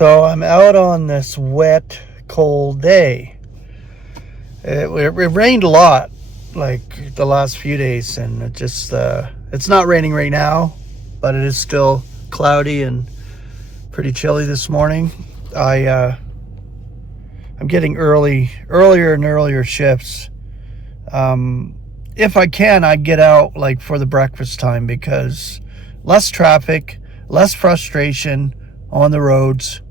So I'm out on this wet, cold day. It rained a lot, like the last few days, and it's not raining right now, but it is still cloudy and pretty chilly this morning. I'm getting earlier and earlier shifts. If I can, I get out like for the breakfast time, because less traffic, less frustration on the roads,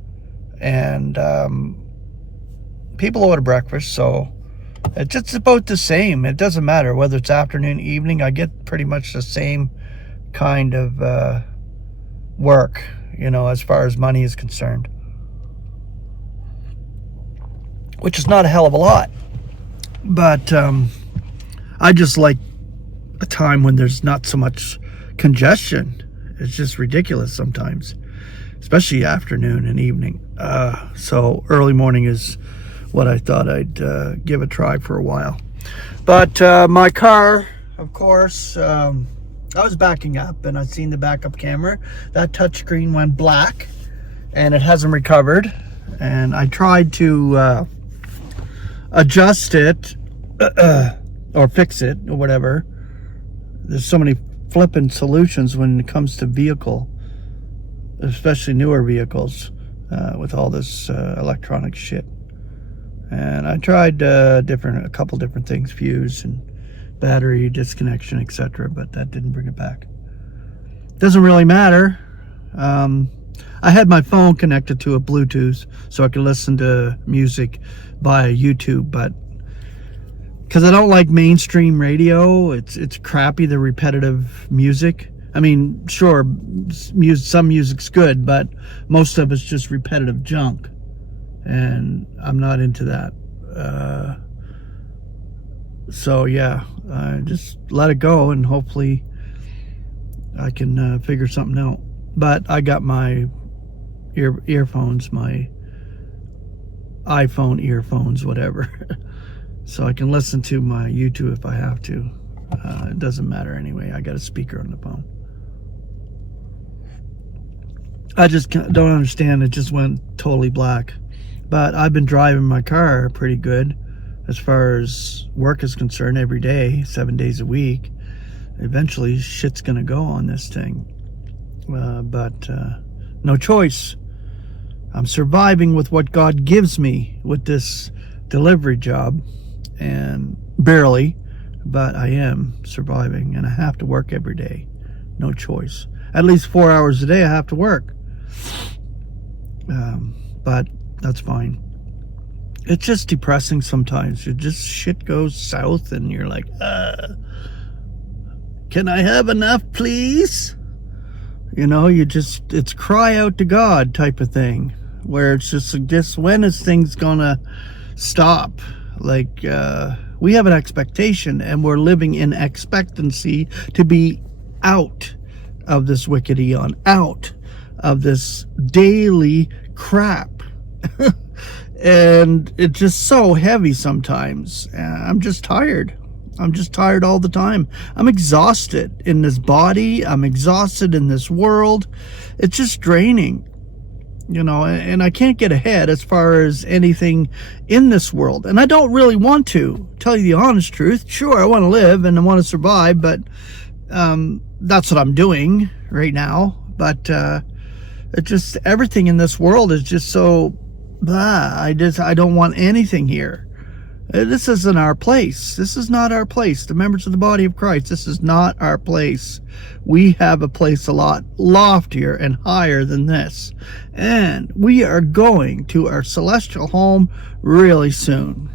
and people order breakfast, so it's just about the same. It doesn't matter whether it's afternoon, evening. I get pretty much the same kind of work, as far as money is concerned, which is not a hell of a lot, but I just like a time when there's not so much congestion. It's just ridiculous sometimes, especially afternoon and evening. So early morning is what I thought I'd give a try for a while. But my car, of course, I was backing up and I seen the backup camera. That touchscreen went black and it hasn't recovered. And I tried to adjust it or fix it or whatever. There's so many flippin' solutions when it comes to vehicle, especially newer vehicles, with all this electronic shit. And I tried a couple different things, fuse and battery disconnection, etc., but that didn't bring it back. Doesn't really matter. I had my phone connected to a Bluetooth so I could listen to music via YouTube, but because I don't like mainstream radio, it's crappy, the repetitive music. I mean, sure, some music's good, but most of it's just repetitive junk, and I'm not into that. So yeah, just let it go, and hopefully I can figure something out. But I got my earphones, my iPhone earphones, whatever. So I can listen to my YouTube if I have to. It doesn't matter anyway. I got a speaker on the phone. I just don't understand. It just went totally black. But I've been driving my car pretty good as far as work is concerned every day, 7 days a week. Eventually, shit's going to go on this thing. But no choice. I'm surviving with what God gives me with this delivery job. And barely, but I am surviving, and I have to work every day. No choice. At least 4 hours a day I have to work. But that's fine. It's just depressing sometimes. Shit goes south and you're like, can I have enough, please? It's cry out to God type of thing, where it's just when is things gonna stop? Like, we have an expectation, and we're living in expectancy to be out of this wicked eon, out of this daily crap. And it's just so heavy sometimes. I'm just tired. I'm just tired all the time. I'm exhausted in this body. I'm exhausted in this world. It's just draining. And I can't get ahead as far as anything in this world. And I don't really want to, tell you the honest truth. Sure, I want to live and I want to survive, but that's what I'm doing right now. But everything in this world is just so blah. I don't want anything here. This isn't our place. This is not our place. The members of the body of Christ, this is not our place. We have a place a lot loftier and higher than this. And we are going to our celestial home really soon.